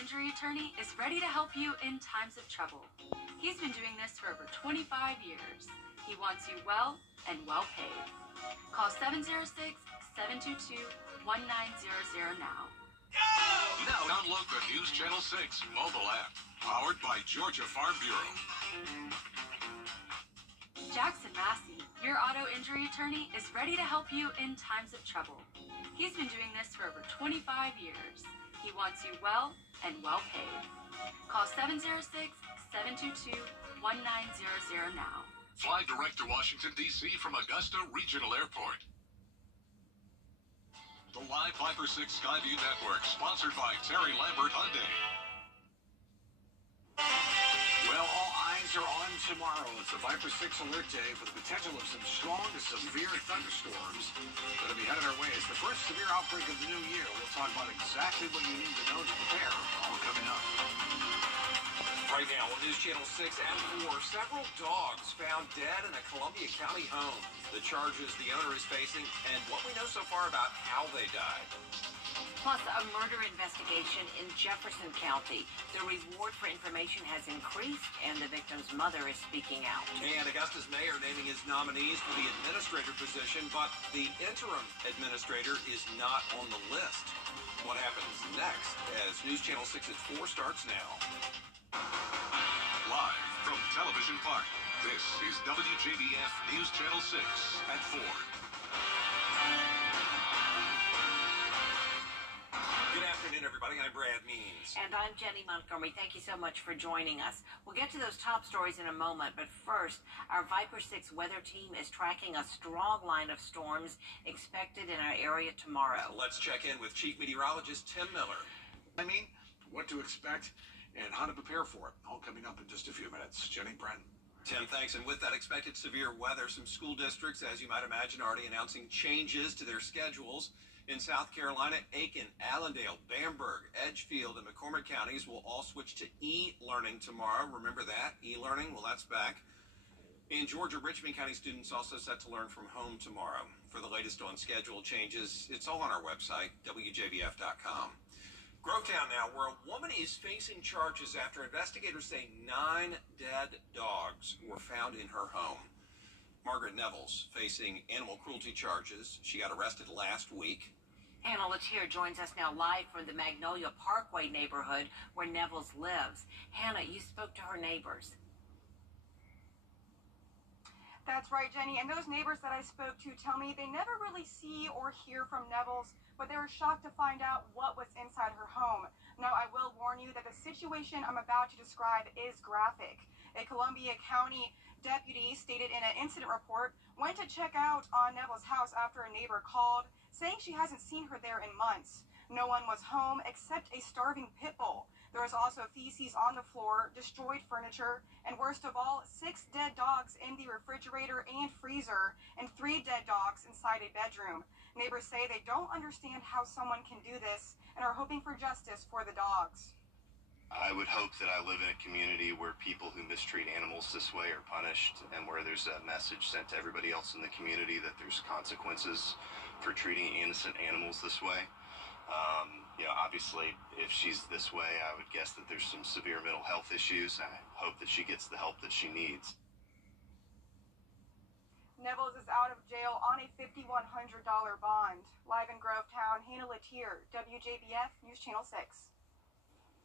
Injury attorney is ready to help you in times of trouble. He's been doing this for over 25 years. He wants you well and well paid. Call 706-722-1900 now. Now download the News Channel 6 mobile app, powered by Georgia Farm Bureau. Jackson Massey, your auto injury attorney, is ready to help you in times of trouble. He's been doing this for over 25 years. He wants you well and well paid. Call 706-722-1900 now. Fly direct to Washington, D.C. from Augusta Regional Airport. The Live Viper 6 Skyview Network, sponsored by Terry Lambert Hyundai. Well, all eyes are on tomorrow. It's a Viper 6 alert day for the potential of some strong to severe thunderstorms that will be headed our way. It's the first severe outbreak of the new year. We'll talk about exactly what you need to know to prepare. All coming up. Right now on News Channel 6 at 4, several dogs found dead in a Columbia County home. The charges the owner is facing and what we know so far about how they died. Plus, a murder investigation in Jefferson County. The reward for information has increased, and the victim's mother is speaking out. And Augusta's mayor naming his nominees for the administrator position, but the interim administrator is not on the list. What happens next as News Channel 6 at 4 starts now? Live from Television Park, this is WJBF News Channel 6 at 4. Good afternoon, everybody. I'm Brad Means. And I'm Jenny Montgomery. Thank you so much for joining us. We'll get to those top stories in a moment, but first, our Viper 6 weather team is tracking a strong line of storms expected in our area tomorrow. Let's check in with Chief Meteorologist Tim Miller. What to expect and how to prepare for it. All coming up in just a few minutes. Jenny, Brent. Tim, thanks. And with that expected severe weather, some school districts, as you might imagine, are already announcing changes to their schedules. In South Carolina, Aiken, Allendale, Bamberg, Edgefield, and McCormick counties will all switch to e-learning tomorrow. Remember that? E-learning, well, that's back. In Georgia, Richmond County students also set to learn from home tomorrow. For the latest on schedule changes, it's all on our website, WJBF.com. Grovetown now, where a woman is facing charges after investigators say 9 dead dogs were found in her home. Margaret Neville's facing animal cruelty charges. She got arrested last week. Hannah Latier joins us now live from the Magnolia Parkway neighborhood where Neville's lives. Hannah, you spoke to her neighbors. That's right, Jenny. And those neighbors that I spoke to tell me they never really see or hear from Neville's, but they were shocked to find out what was inside her home. Now, I will warn you that the situation I'm about to describe is graphic. A Columbia County deputy stated in an incident report went to check out on Neville's house after a neighbor called, saying she hasn't seen her there in months. No one was home except a starving pit bull. There was also feces on the floor, destroyed furniture, and worst of all, 6 dead dogs in the refrigerator and freezer, and 3 dead dogs inside a bedroom. Neighbors say they don't understand how someone can do this and are hoping for justice for the dogs. I would hope that I live in a community where people who mistreat animals this way are punished, and where there's a message sent to everybody else in the community that there's consequences for treating innocent animals this way. Obviously, if she's this way, I would guess that there's some severe mental health issues. I hope that she gets the help that she needs. Neville's is out of jail on a $5,100 bond. Live in Grovetown, Hannah Latier, WJBF News Channel 6.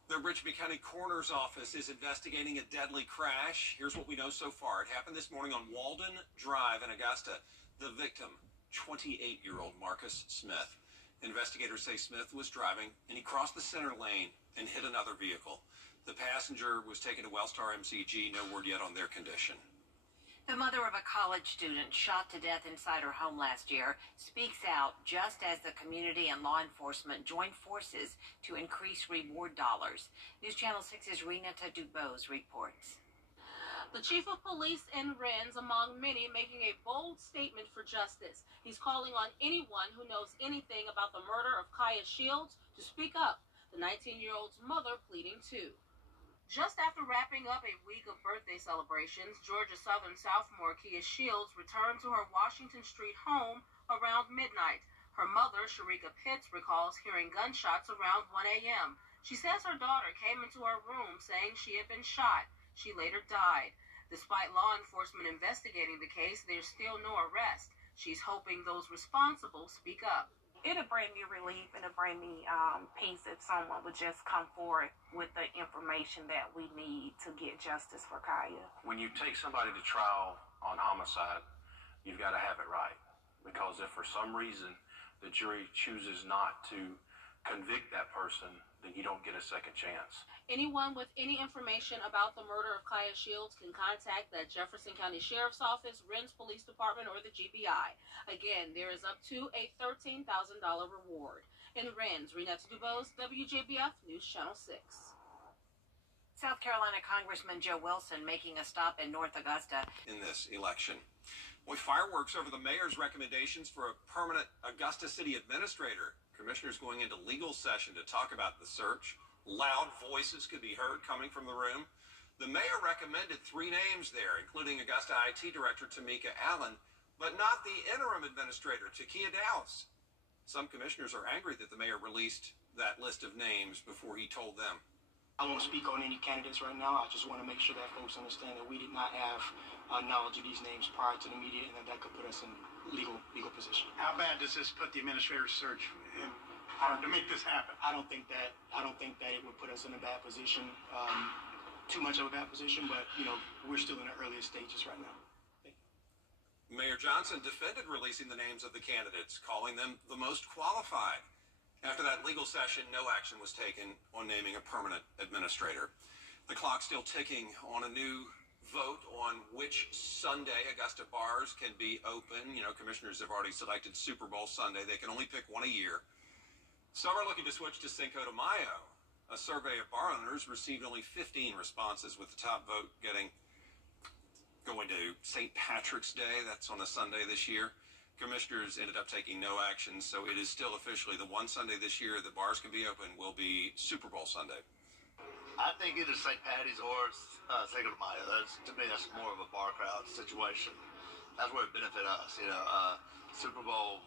The Richmond County Coroner's Office is investigating a deadly crash. Here's what we know so far. It happened this morning on Walden Drive in Augusta. The victim, 28-year-old Marcus Smith. Investigators say Smith was driving, and he crossed the center lane and hit another vehicle. The passenger was taken to Wellstar MCG. No word yet on their condition. The mother of a college student shot to death inside her home last year speaks out just as the community and law enforcement joined forces to increase reward dollars. News Channel 6's Renata Dubose reports. The chief of police in Rennes, among many, making a bold statement for justice. He's calling on anyone who knows anything about the murder of Kaya Shields to speak up. The 19-year-old's mother pleading too. Just after wrapping up a week of birthday celebrations, Georgia Southern sophomore Kia Shields returned to her Washington Street home around midnight. Her mother, Sharika Pitts, recalls hearing gunshots around 1 a.m. She says her daughter came into her room saying she had been shot. She later died. Despite law enforcement investigating the case, there's still no arrest. She's hoping those responsible speak up. It'll bring me relief and it'll bring me peace if someone would just come forward with the information that we need to get justice for Kaya. When you take somebody to trial on homicide, you've got to have it right. Because if for some reason the jury chooses not to convict that person, then you don't get a second chance. Anyone with any information about the murder of Kaya Shields can contact the Jefferson County Sheriff's Office, Rennes Police Department, or the GBI. Again, there is up to a $13,000 reward. In Rennes, Renata Dubose, WJBF News Channel 6. South Carolina Congressman Joe Wilson making a stop in North Augusta in this election. Boy, fireworks over the mayor's recommendations for a permanent Augusta City administrator. Commissioners going into legal session to talk about the search. Loud voices could be heard coming from the room. The mayor recommended 3 names there, including Augusta IT Director Tamika Allen, but not the interim administrator, Takia Dowse. Some commissioners are angry that the mayor released that list of names before he told them. I won't speak on any candidates right now. I just want to make sure that folks understand that we did not have knowledge of these names prior to the media, and that could put us in legal position. How bad does this put the administrator's search in to make this happen? I don't think that it would put us in a bad position, too much of a bad position. But we're still in the earliest stages right now. Mayor Johnson defended releasing the names of the candidates, calling them the most qualified. After that legal session, no action was taken on naming a permanent administrator. The clock's still ticking on a new vote on which Sunday Augusta bars can be open. Commissioners have already selected Super Bowl Sunday. They can only pick one a year. Some are looking to switch to Cinco de Mayo. A survey of bar owners received only 15 responses, with the top vote going to St. Patrick's Day. That's on a Sunday this year. Commissioners ended up taking no action, so it is still officially the one Sunday this year that bars can be open will be Super Bowl Sunday. I think either St. Patty's or Cinco de Mayo. To me, that's more of a bar crowd situation. That's where it benefit us. Super Bowl,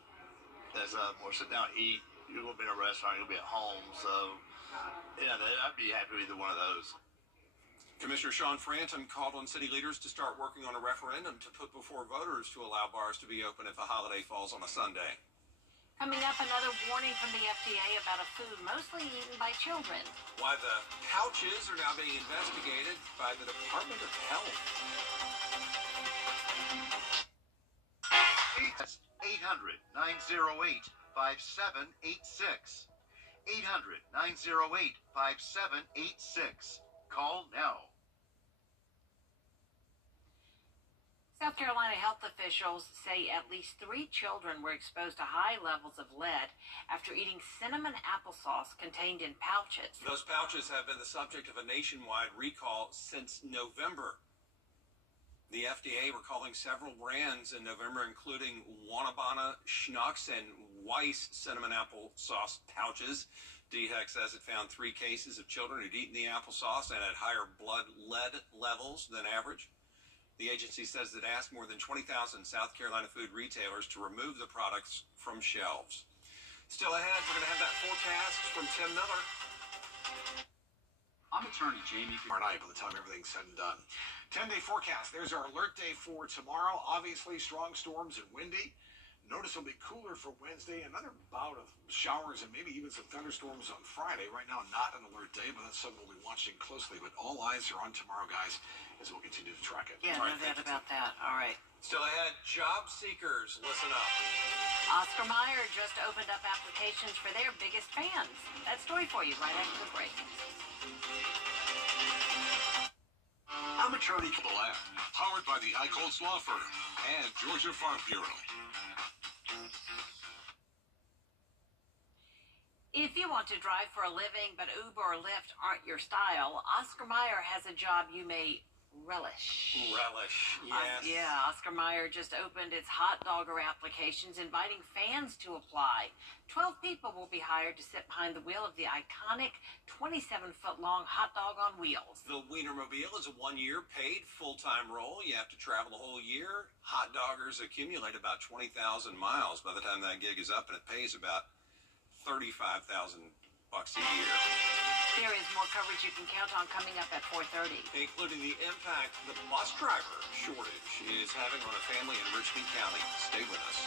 that's more sit down, eat. You're going to be in a restaurant, you're going to be at home. So, I'd be happy with either one of those. Commissioner Sean Franton called on city leaders to start working on a referendum to put before voters to allow bars to be open if a holiday falls on a Sunday. Coming up, another warning from the FDA about a food mostly eaten by children. Why the pouches are now being investigated by the Department of Health. That's 800-908-5786. 800-908-5786. Call now. South Carolina health officials say at least 3 children were exposed to high levels of lead after eating cinnamon applesauce contained in pouches. Those pouches have been the subject of a nationwide recall since November. The FDA recalling several brands in November, including Wanabana, Schnucks, and Weiss cinnamon applesauce pouches. DHEC says it found 3 cases of children who'd eaten the applesauce and had higher blood lead levels than average. The agency says it asked more than 20,000 South Carolina food retailers to remove the products from shelves. Still ahead, we're going to have that forecast from Tim Miller. I'm attorney Jamie Night by the time everything's said and done. 10-day forecast. There's our alert day for tomorrow. Obviously, strong storms and windy. Notice it'll be cooler for Wednesday. Another bout of showers and maybe even some thunderstorms on Friday. Right now, not an alert day, but that's something we'll be watching closely. But all eyes are on tomorrow, guys, as we'll continue to track it. Yeah, no doubt about that. All right. Still ahead, job seekers, listen up. Oscar Mayer just opened up applications for their biggest fans. That story for you right after the break. I'm attorney Lab, powered by the Eichholz Law Firm and Georgia Farm Bureau. If you want to drive for a living, but Uber or Lyft aren't your style, Oscar Mayer has a job you may relish. Relish, yes. Yeah, Oscar Mayer just opened its hot dogger applications, inviting fans to apply. 12 people will be hired to sit behind the wheel of the iconic 27-foot-long hot dog on wheels. The Wienermobile is a 1-year paid full-time role. You have to travel a whole year. Hot doggers accumulate about 20,000 miles by the time that gig is up, and it pays about $35,000 a year. There is more coverage you can count on coming up at 4:30. Including the impact the bus driver shortage is having on a family in Richmond County. Stay with us.